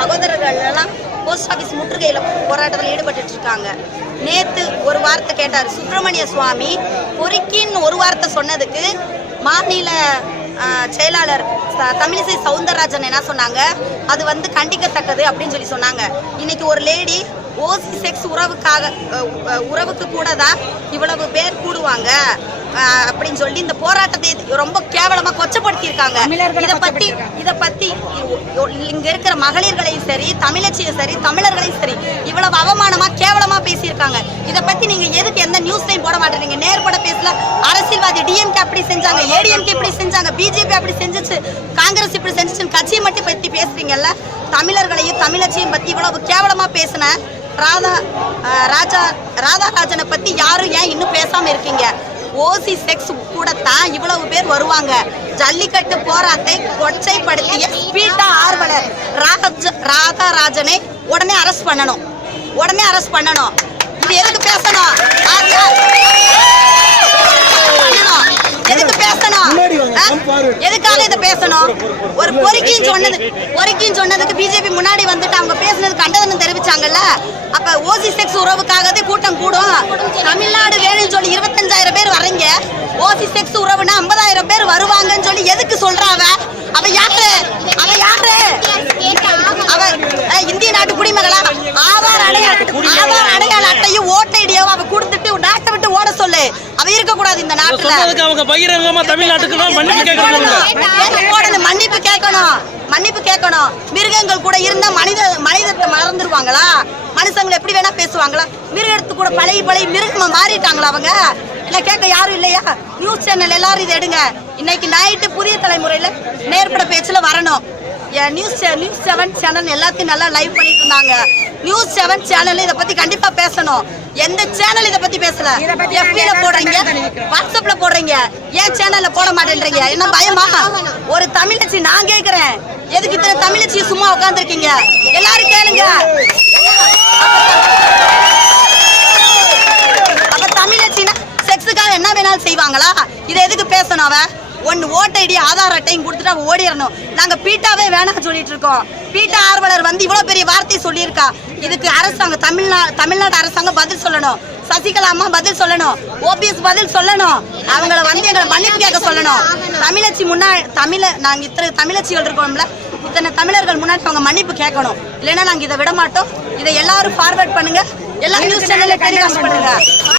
சகோதரர்கள் எல்லாம் post office முற்றுகையில் போராட்டத்தில் ஈடுபட்டு இருக்காங்க. நேற்று ஒரு வார்த்தை கேட்டார் சுப்பிரமணிய சுவாமி, பொறுக்கின்னு ஒரு வார்த்தை சொன்னதுக்கு மாநில செயலாளர் தமிழிசை சவுந்தரராஜன் என்ன சொன்னாங்க, அது வந்து கண்டிக்கத்தக்கது அப்படின்னு சொல்லி சொன்னாங்க. இன்னைக்கு ஒரு லேடி ஓசி செக்ஸ் உறவுக்கு கூட தான் இவ்வளவு பேர் கூடுவாங்க அப்படின்னு சொல்லி இந்த போராட்டத்தை ரொம்ப கேவலமா கொச்சப்படுத்தியிருக்காங்க. இதை பத்தி இங்க இருக்கிற மகளிர்களையும் சரி, தமிழச்சியும் சரி, தமிழர்களையும் சரி இவ்வளவு அவமானமா கேவலமா பேசியிருக்காங்க. இதை பத்தி நீங்க எதுக்கு எந்த நியூஸ்லையும் போட மாட்டேங்க? நேர்பட பேசல. அரசியல்வாதி டிஎம்கே அப்படி செஞ்சாங்க, ஏடிஎம்கே இப்படி செஞ்சாங்க, பிஜேபி அப்படி செஞ்சுச்சு, காங்கிரஸ் இப்படி செஞ்சுச்சு, கட்சியை மட்டும் பத்தி பேசுறீங்கல்ல. தமிழர்களையும் தமிழச்சியும் பத்தி இவ்வளவு கேவலமா பேசின ராதாராஜனை பத்தி யாரும் ஏன் இன்னும் பேசாம இருக்கீங்க? ஓசி செக்ஸ் கூட தான் இவ்வளவு பேர் வருவாங்க. ஜல்லிக்கட்டு போராட்டத்தை கொச்சைப்படுத்திய பீட்டா ஆர்வலர் ராதாராஜனை உடனே அரெஸ்ட் பண்ணணும், உடனே அரெஸ்ட் பண்ணணும். இது எதுக்கு பேசணும்? எதுக்கு பேசணும்? எதுக்காக இதை பேசணும்? ஒரு பொறுக்கின்னு சொன்னதுக்கு பிஜேபி முன்னாடி வந்துட்டு அவங்க பேசுனது கண்டனம் தெரிவிச்சாங்கல்ல. அப்ப ஓசி செக்ஸ் உறவுக்காகவே கூட்டம் கூடும். தமிழ்நாடு வேணும்னு சொல்லி 25,000 பேர் வர்றீங்க, ஓசி செக்ஸ் உறவுனா 50,000 பேர் வருவாங்கன்னு சொல்லி எதுக்கு சொல்றாவ? அவ யாரு? அவ இந்திய நாட்டு குடிமகளா? ஆதார் அடையாள அட்டையும் ஓட்டை ஐடியாவும் அவ கொடுத்துட்டு நாட்டை விட்டு ஓட சொல்லு. அவ இருக்க கூடாது இந்த நாட்டுல. மன்னிப்பு கேட்கணும். மிருகங்கள் கூட இருந்தா மனிதத்தை மறந்துருவாங்களா? மனுஷங்களை எப்படி வேணா பேசுவாங்களா? மிருகத்து கூட பழைய மிருகமா மாறிட்டாங்களா அவங்க? இல்ல கேட்க யாரும் இல்லையா? நியூஸ் சேனல் எல்லாரும் இதை எடுங்க. இன்னைக்கு நைட்டு புதிய தலைமுறையில நேர்பட பேச்சுல வரணும். நியூஸ் 7 சேனல் எல்லாத்தையும் நல்லா லைவ் பண்ணிட்டு இருந்தாங்க. நியூஸ் 7 சேனல் இதை பத்தி கண்டிப்பா பேசணும். எந்த சேனல் இதை பத்தி பேசல? எஃபில போடுறீங்க, வாட்ஸ்அப்ல போடுறீங்க, ஏன் சேனல்ல போட மாட்டேன்றீங்க? என்ன பயமா? ஒரு தமிழச்சி நான் கேட்கிறேன், எதுக்கு இத்தனை தமிழச்சி சும்மா உட்காந்துருக்கீங்க? எல்லாரும் கேளுங்க. அப்ப தமிழச்சினா செக்ஸுக்காக என்ன வேணாலும் செய்வாங்களா? இதை எதுக்கு பேசணும்? அவன் ஒன்று ஓட்டை ஐடி ஆதார் அட்டையும் கொடுத்துட்டு அவன் ஓடிடணும். நாங்க பீட்டாவே வேணாம் சொல்லிட்டு இருக்கோம். பீட்டா ஆர்வலர் வந்து இவ்வளவு பெரிய வார்த்தை சொல்லியிருக்கா. இதுக்கு அரசாங்கம் தமிழ்நாடு அரசாங்கம் பதில் சொல்லணும். சசிகலா அம்மா பதில் சொல்லணும். ஓபிஎஸ் பதில் சொல்லணும். அவங்கள வந்து எங்களை மன்னிப்பு கேட்க சொல்லணும். தமிழச்சி நாங்க இத்தனை தமிழச்சிகள் இருக்கோம்ல, இத்தனை தமிழர்கள் முன்னாடி அவங்க மன்னிப்பு கேட்கணும். இல்லைன்னா நாங்க இதை விட மாட்டோம். இதை எல்லாரும் ஃபார்வர்ட் பண்ணுங்க, எல்லா நியூஸ் சேனல்ல டெலிகாஸ்ட் பண்ணுங்க.